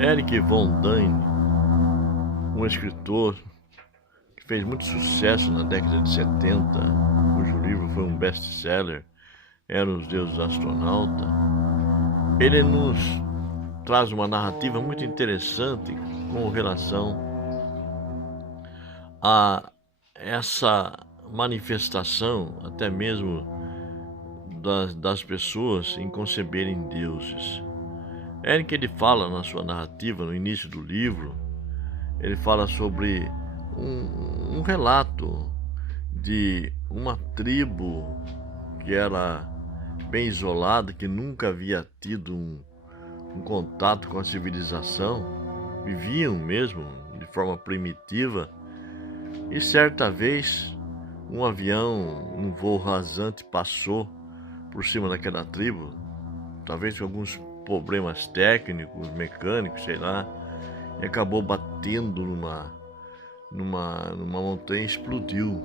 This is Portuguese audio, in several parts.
Erich von Däniken, um escritor que fez muito sucesso na década de 70, cujo livro foi um best-seller, Eram os Deuses do Astronauta. Ele nos traz uma narrativa muito interessante com relação a essa manifestação, até mesmo das pessoas em conceberem deuses. Erich, ele fala na sua narrativa, no início do livro, ele fala sobre um relato de uma tribo que era bem isolada, que nunca havia tido um contato com a civilização, viviam mesmo de forma primitiva, e certa vez um avião, um voo rasante passou por cima daquela tribo, talvez com alguns problemas técnicos, mecânicos, sei lá, e acabou batendo numa montanha e explodiu.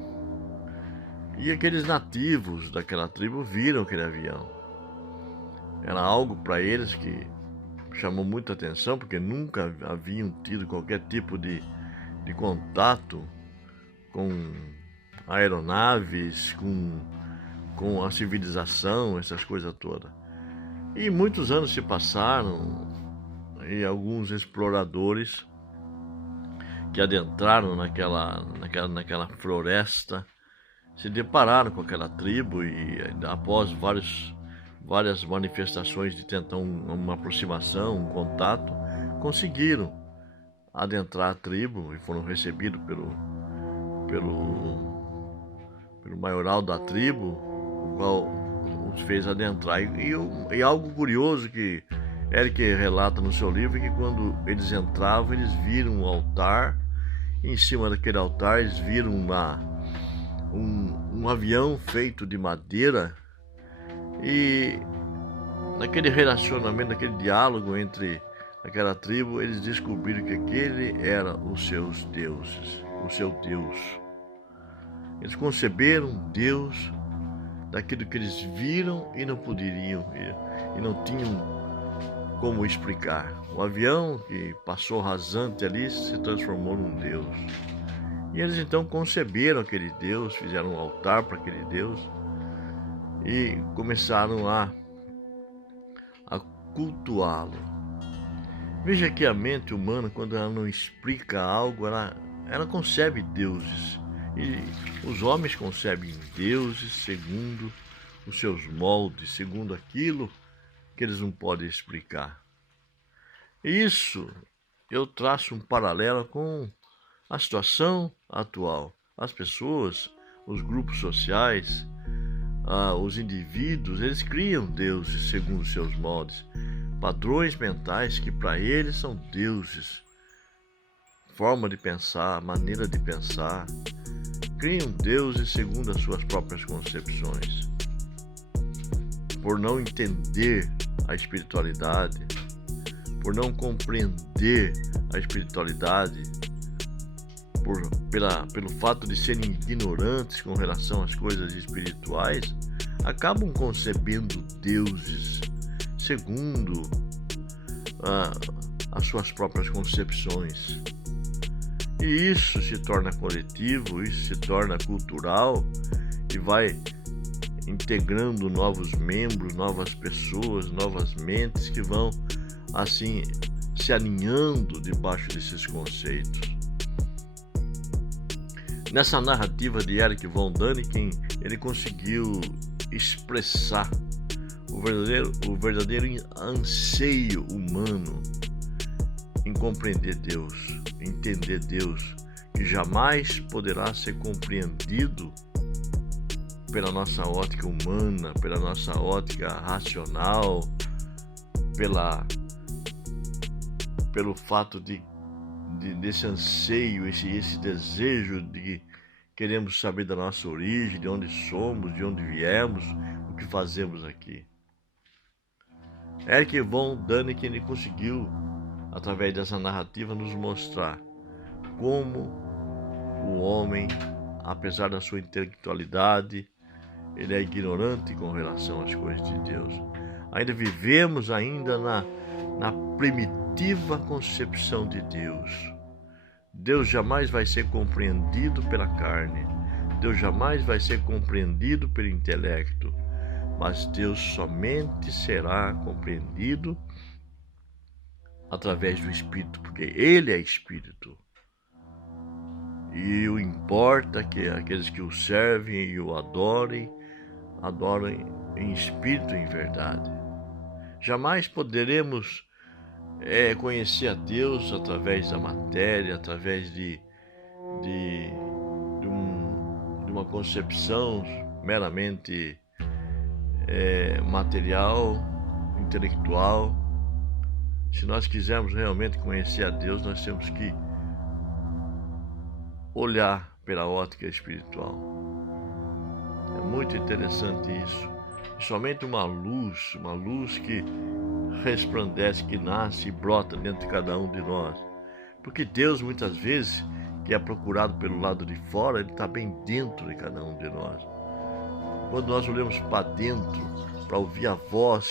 E aqueles nativos daquela tribo viram aquele avião. Era algo para eles que chamou muita atenção, porque nunca haviam tido qualquer tipo de contato com aeronaves, com a civilização, essas coisas todas. E muitos anos se passaram e alguns exploradores que adentraram naquela floresta se depararam com aquela tribo e, após várias manifestações de tentar uma aproximação, um contato, conseguiram adentrar a tribo e foram recebidos pelo maioral da tribo, o qual os fez adentrar. E algo curioso que Erich relata no seu livro é que quando eles entravam, eles viram um altar, e em cima daquele altar eles viram um avião feito de madeira, e naquele relacionamento, naquele diálogo entre aquela tribo, eles descobriram que aquele era os seus deuses, o seu Deus. Eles conceberam Deus daquilo que eles viram e não poderiam e não tinham como explicar. O avião que passou rasante ali se transformou num Deus. E eles então conceberam aquele Deus, fizeram um altar para aquele Deus e começaram a cultuá-lo. Veja que a mente humana, quando ela não explica algo, ela concebe deuses. E os homens concebem deuses segundo os seus moldes, segundo aquilo que eles não podem explicar. E isso eu traço um paralelo com a situação atual. As pessoas, os grupos sociais, os indivíduos, eles criam deuses segundo os seus moldes, padrões mentais que para eles são deuses, forma de pensar, maneira de pensar. Criam deuses segundo as suas próprias concepções. Por não entender a espiritualidade, por não compreender a espiritualidade, pelo fato de serem ignorantes com relação às coisas espirituais, acabam concebendo deuses segundo as suas próprias concepções. E isso se torna coletivo, isso se torna cultural e vai integrando novos membros, novas pessoas, novas mentes que vão assim se alinhando debaixo desses conceitos. Nessa narrativa de Erich von Däniken, ele conseguiu expressar o verdadeiro anseio humano em compreender Deus, entender Deus, que jamais poderá ser compreendido pela nossa ótica humana, pela nossa ótica racional, pelo fato desse anseio, esse desejo de queremos saber da nossa origem, de onde somos, de onde viemos, o que fazemos aqui. Erich von Däniken conseguiu, através dessa narrativa, nos mostrar como o homem, apesar da sua intelectualidade, ele é ignorante com relação às coisas de Deus. Ainda vivemos na primitiva concepção de Deus. Deus jamais vai ser compreendido pela carne. Deus jamais vai ser compreendido pelo intelecto. Mas Deus somente será compreendido através do Espírito, porque Ele é Espírito. E o importa que aqueles que o servem e o adorem em espírito e em verdade. Jamais poderemos conhecer a Deus através da matéria, através de uma concepção meramente material, intelectual. Se nós quisermos realmente conhecer a Deus, nós temos que olhar pela ótica espiritual. É muito interessante isso. E somente uma luz que resplandece, que nasce e brota dentro de cada um de nós. Porque Deus, muitas vezes, que é procurado pelo lado de fora, Ele está bem dentro de cada um de nós. Quando nós olhamos para dentro, para ouvir a voz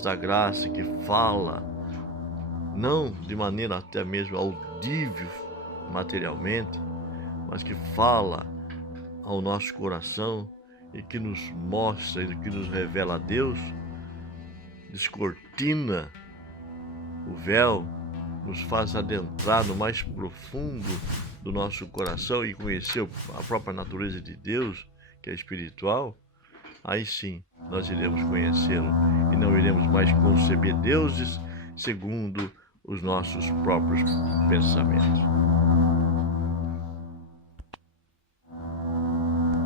da graça que fala, não de maneira até mesmo audível materialmente, mas que fala ao nosso coração e que nos mostra e que nos revela a Deus, descortina o véu, nos faz adentrar no mais profundo do nosso coração e conhecer a própria natureza de Deus, que é espiritual. Aí sim nós iremos conhecê-lo e não iremos mais conceber deuses segundo os nossos próprios pensamentos.